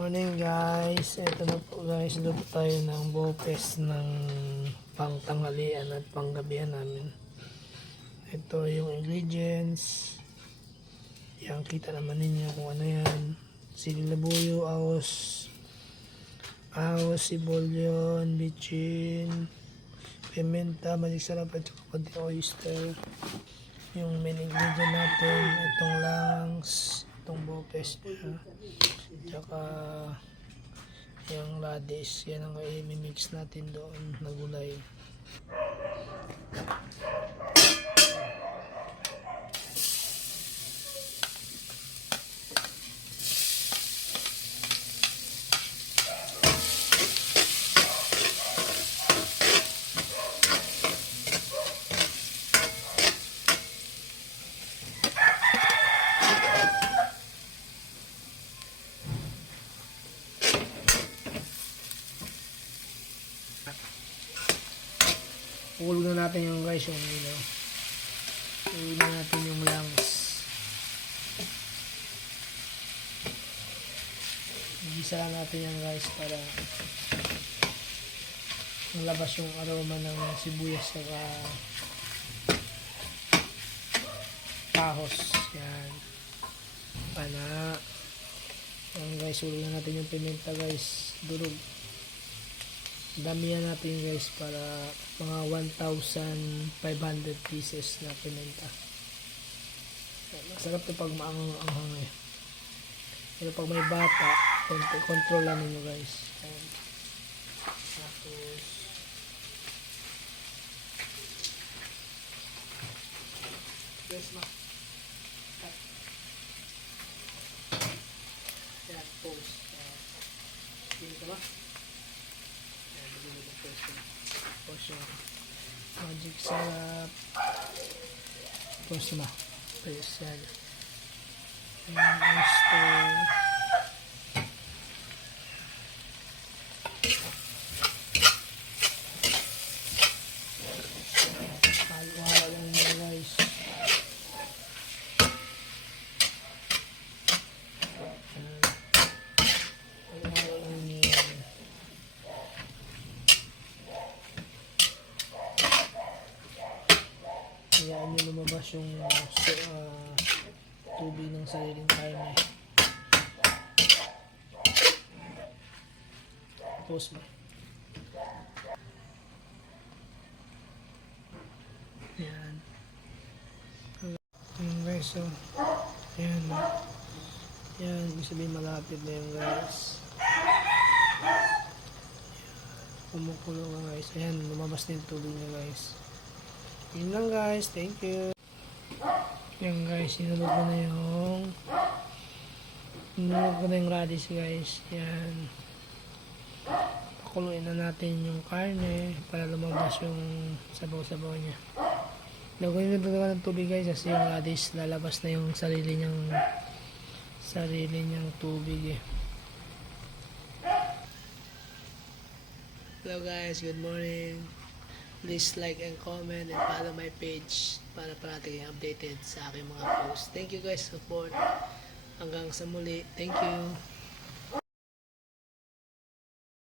Morning guys, ito na po guys, luto tayo ng bopes ng pangtanghalian at panggabihan namin. Ito yung ingredients, yan kita naman ninyo kung ano yan. Sili labuyo, ahos, sibulyon, bitchin, pimenta, magic sarap at saka konti oyster. Yung main ingredient natin, itong langs, itong bopes niya, tsaka yung radish, yan ang i-mix natin doon na gulay. Ulog na natin yung guys, yung ulog na natin yung langs. Igisa lang natin yan guys para malabas yung aroma ng sibuyas saka tahos. Yan. Pana. Yan guys, ulog na natin yung pimenta guys. Durog. Damihan natin guys para mga 1,500 pieces na pimenta. Masarap ito pag maanghang eh. Pero pag may bata, control lang ninyo guys. Tapos yan, post. Dito ba? Tapos yung magic sarap. Tapos na special yung oyster. Halo-halo lang nyo guys. Halo-halo lang nyo. Hayaan nyo lumabas yung tubig ng sariling karne. Tapos ba? Yan. Yan guys, so yan. Yan, ibig sabihin malapit na yung guys. Kumukulo nga guys. Ayan, lumabas na yung tubig niya guys. Yun lang guys, thank you. Yan guys, sinulog ko na yung radish guys. Yan. Pakuluin na natin yung karne para lumabas yung sabaw-sabaw niya. Lagyan na ng tubig guys kasi yung radish lalabas na yung sarili niyang tubig eh. Hello guys, good morning. Please like and comment and follow my page para parati updated sa aking mga posts. Thank you guys for support. Hanggang sa muli. Thank you.